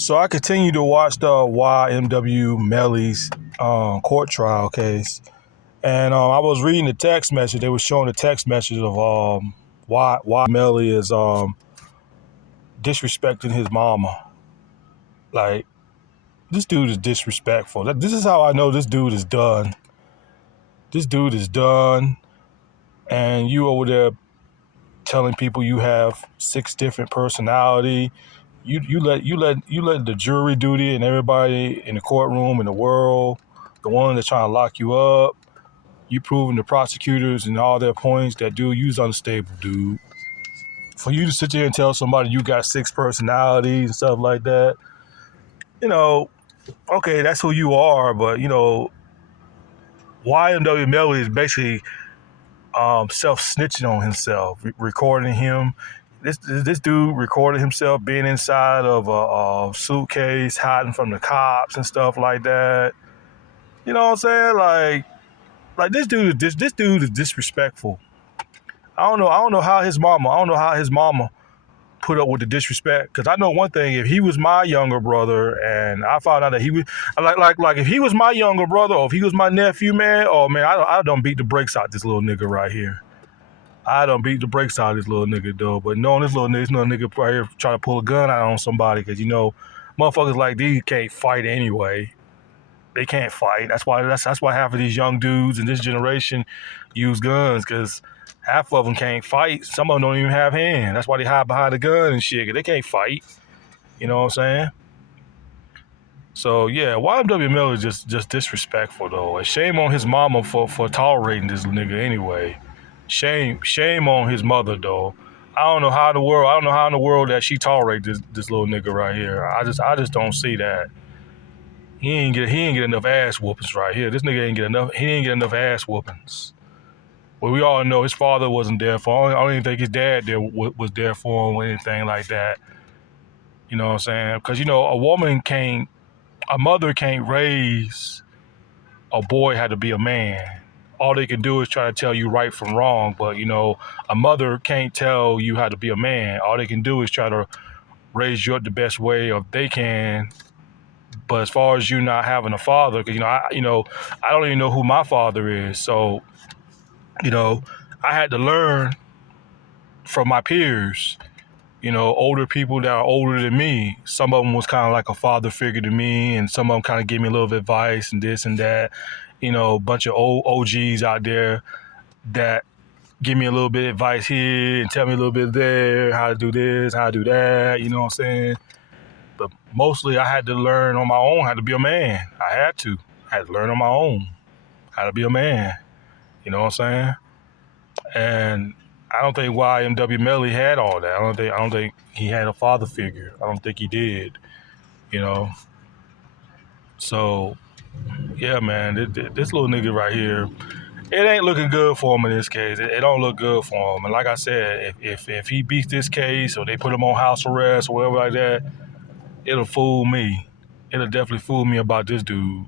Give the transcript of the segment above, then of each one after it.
So I continue to watch the YMW Melly's court trial case, and I was reading the text message. They were showing the text message of why Melly is disrespecting his mama. Like, this dude is disrespectful. This is how I know this dude is done. This dude is done, and you over there telling people you have 6 different personality. You let the jury duty and everybody in the courtroom in the world, the one that's trying to lock you up. You proving the prosecutors and all their points that dude, you's unstable, dude. For you to sit there and tell somebody you got 6 personalities and stuff like that, okay, that's who you are, but YMW Melly is basically self-snitching on himself, recording him. This dude recorded himself being inside of a suitcase, hiding from the cops and stuff like that. You know what I'm saying? Like this dude is disrespectful. I don't know how his mama put up with the disrespect. Because I know one thing: if he was my younger brother, and I found out that he was like if he was my younger brother, or if he was my nephew, man, oh man, I don't beat the brakes out this little nigga right here. I don't beat the brakes out of this little nigga, though. But knowing this little nigga right here trying to pull a gun out on somebody, because motherfuckers like these can't fight anyway. They can't fight. That's why half of these young dudes in this generation use guns, because half of them can't fight. Some of them don't even have hands. That's why they hide behind a gun and shit, because they can't fight. You know what I'm saying? So yeah, YMW Miller is just disrespectful, though. And shame on his mama for tolerating this nigga anyway. Shame on his mother, though. I don't know how in the world that she tolerate this little nigga right here. I just don't see that. He ain't get enough ass whoopings right here. This nigga ain't get enough ass whoopings. Well, we all know his father wasn't there for him. I don't even think his dad was there for him or anything like that. You know what I'm saying? Because a mother can't raise a boy how to be a man. All they can do is try to tell you right from wrong. But, a mother can't tell you how to be a man. All they can do is try to raise you up the best way or they can. But as far as you not having a father, because, I don't even know who my father is. So, I had to learn from my peers, older people that are older than me. Some of them was kind of like a father figure to me, and some of them kind of gave me a little bit of advice and this and that. A bunch of old OGs out there that give me a little bit of advice here and tell me a little bit there, how to do this, how to do that, you know what I'm saying? But mostly I had to learn on my own how to be a man. I had to learn on my own how to be a man, you know what I'm saying? And I don't think YMW Melly had all that. I don't think he had a father figure. I don't think he did, So, yeah, man, this little nigga right here, it ain't looking good for him in this case. It don't look good for him. And like I said, if he beats this case or they put him on house arrest or whatever like that, it'll fool me. It'll definitely fool me about this dude.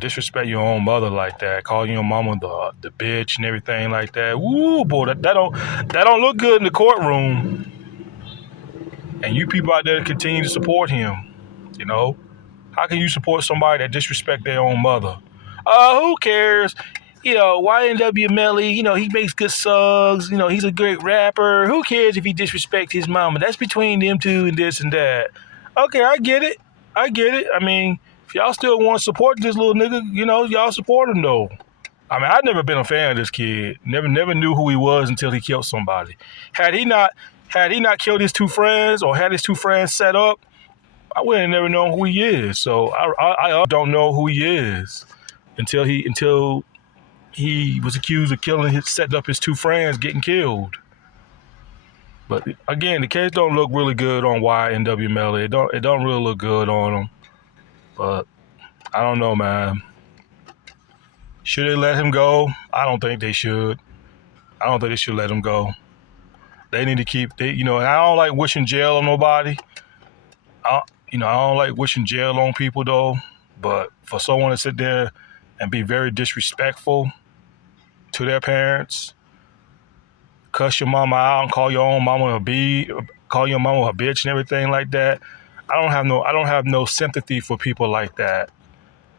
Disrespect your own mother like that, calling your mama the bitch and everything like that. Woo, boy, that don't look good in the courtroom. And you people out there continue to support him. How can you support somebody that disrespect their own mother? Who cares? YNW Melly, he makes good songs. He's a great rapper. Who cares if he disrespects his mama? That's between them two and this and that. Okay, I get it. I mean, if y'all still want to support this little nigga, y'all support him, though. I mean, I've never been a fan of this kid. Never knew who he was until he killed somebody. Had he not killed his 2 friends or had his 2 friends set up, I would have never known who he is. So I don't know who he is until he was accused of setting up his 2 friends getting killed. But again, the case don't look really good on YNW Melly. It don't really look good on him. But I don't know, man. Should they let him go? I don't think they should. I don't think they should let him go. They need to keep, and I don't like wishing jail on nobody. I don't like wishing jail on people, though. But for someone to sit there and be very disrespectful to their parents, cuss your mama out and call your own mama a B call your mama a bitch and everything like that. I don't have no sympathy for people like that.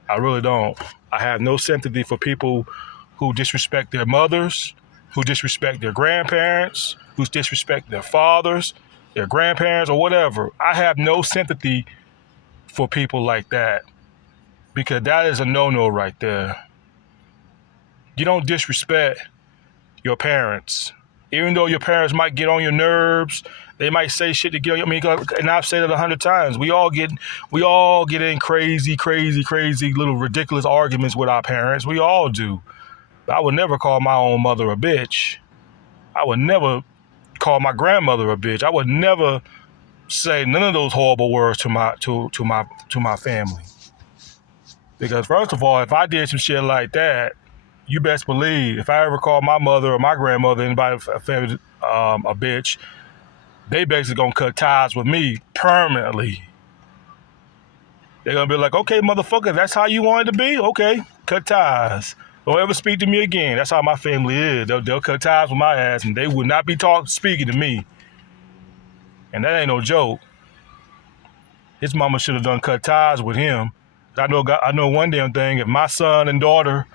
I really don't. I have no sympathy for people who disrespect their mothers, who disrespect their grandparents, who disrespect their fathers, their grandparents, or whatever. I have no sympathy for people like that because that is a no-no right there. You don't disrespect your parents. Even though your parents might get on your nerves, they might say shit to get on your, and I've said it 100 times. We all get in crazy little ridiculous arguments with our parents. We all do. But I would never call my own mother a bitch. I would never call my grandmother a bitch. I would never say none of those horrible words to my family. Because first of all, if I did some shit like that, you best believe if I ever call my mother or my grandmother, anybody a family, a bitch, they basically gonna cut ties with me permanently. They're gonna be like, okay, motherfucker, that's how you want it to be? Okay, cut ties. Don't ever speak to me again. That's how my family is. They'll cut ties with my ass, and they would not be speaking to me. And that ain't no joke. His mama should have done cut ties with him. I know one damn thing. If my son and daughter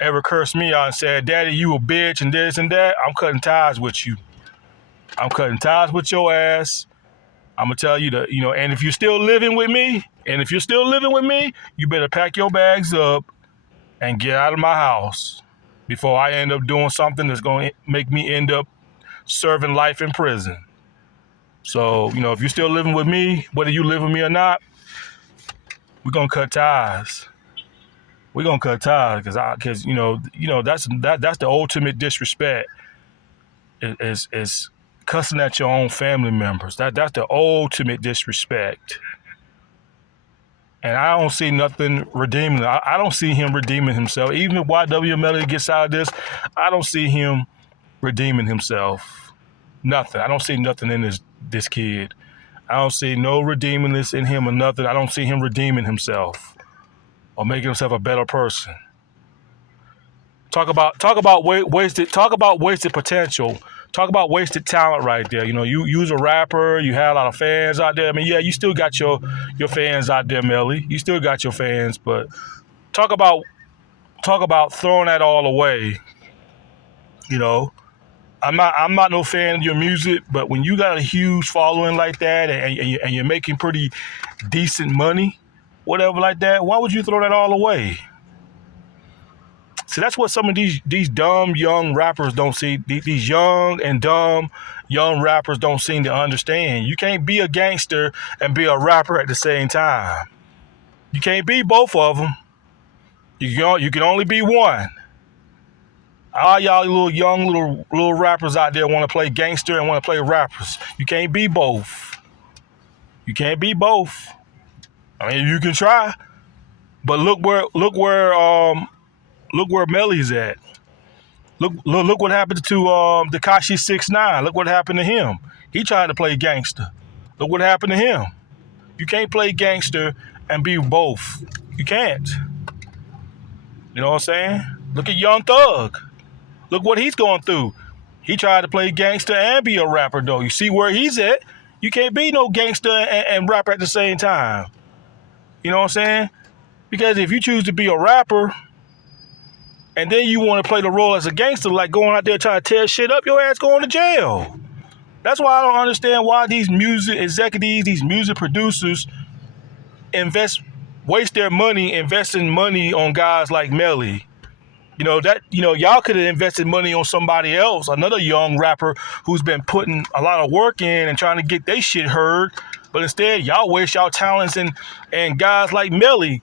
ever cursed me out and said, "Daddy, you a bitch," and this and that, I'm cutting ties with you. I'm cutting ties with your ass. I'm gonna tell you that, and if you're still living with me, you better pack your bags up and get out of my house before I end up doing something that's gonna make me end up serving life in prison. So, if you're still living with me, whether you live with me or not, we're gonna cut ties. We're gonna cut ties because that's the ultimate disrespect. Is cussing at your own family members. That's the ultimate disrespect. And I don't see nothing redeeming. I don't see him redeeming himself. Even if YW Melly gets out of this, I don't see him redeeming himself. Nothing. I don't see nothing in this kid. I don't see no redeemingness in him or nothing. I don't see him redeeming himself or making himself a better person. Talk about wasted potential. Talk about wasted talent right there. You was a rapper. You had a lot of fans out there. I mean, yeah, you still got your fans out there, Melly. You still got your fans, but talk about throwing that all away. I'm not no fan of your music, but when you got a huge following like that and you're making pretty decent money, whatever like that, why would you throw that all away? See, that's what some of these dumb young rappers don't see. These young and dumb young rappers don't seem to understand. You can't be a gangster and be a rapper at the same time. You can't be both of them. You can only be one. All y'all little rappers out there want to play gangster and want to play rappers. You can't be both. You can't be both. I mean, you can try, but look where Melly's at. Look what happened to Tekashi 6ix9ine. Look what happened to him. He tried to play gangster. Look what happened to him. You can't play gangster and be both. You can't. You know what I'm saying? Look at Young Thug. Look what he's going through. He tried to play gangster and be a rapper, though. You see where he's at? You can't be no gangster and rapper at the same time. You know what I'm saying? Because if you choose to be a rapper and then you want to play the role as a gangster, like going out there trying to tear shit up, your ass going to jail. That's why I don't understand why these music executives, these music producers waste their money investing money on guys like Melly. Y'all could have invested money on somebody else, another young rapper who's been putting a lot of work in and trying to get their shit heard. But instead, y'all waste y'all talents and guys like Melly.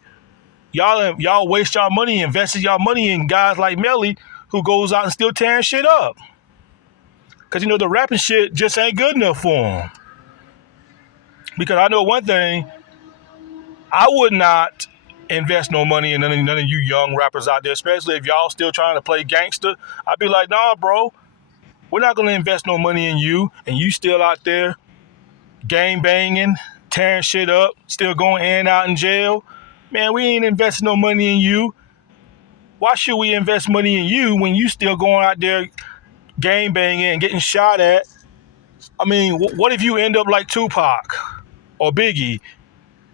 Y'all waste y'all money, invested y'all money in guys like Melly who goes out and still tearing shit up. Because, the rapping shit just ain't good enough for him. Because I know one thing, I would not invest no money in none of you young rappers out there, especially if y'all still trying to play gangster. I'd be like, nah, bro, we're not going to invest no money in you, and you still out there gang banging, tearing shit up, still going in and out in jail. Man, we ain't investing no money in you. Why should we invest money in you when you still going out there gang banging and getting shot at I mean, what if you end up like Tupac or Biggie?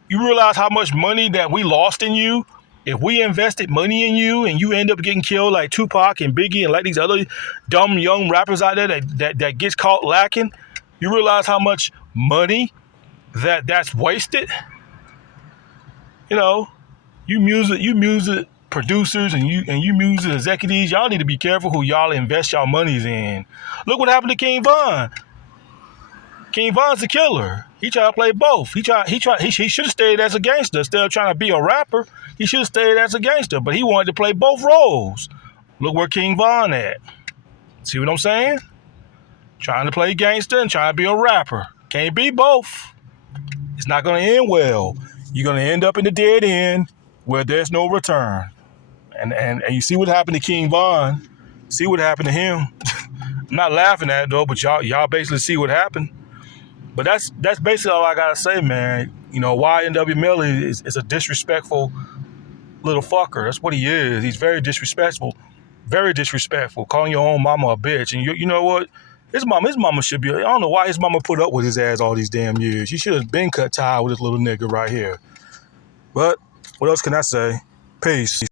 You realize how much money that we lost in you? If we invested money in you and you end up getting killed like Tupac and Biggie and like these other dumb young rappers out there that gets caught lacking, you realize how much money that's wasted? You know, you music producers and you music executives, y'all need to be careful who y'all invest y'all monies in. Look what happened to King Von. King Von's a killer. He tried to play both. He should have stayed as a gangster instead of trying to be a rapper. He should have stayed as a gangster, but he wanted to play both roles. Look where King Von at. See what I'm saying? Trying to play gangster and trying to be a rapper. Can't be both. It's not going to end well. You're going to end up in the dead end where there's no return. And you see what happened to King Von. See what happened to him. I'm not laughing at it though, but y'all basically see what happened. But that's basically all I gotta say, man. You know, YNW Melly is a disrespectful little fucker. That's what he is. He's very disrespectful. Very disrespectful. Calling your own mama a bitch. And you know what? His mama should be, I don't know why his mama put up with his ass all these damn years. She should have been cut tie with this little nigga right here. But what else can I say? Peace.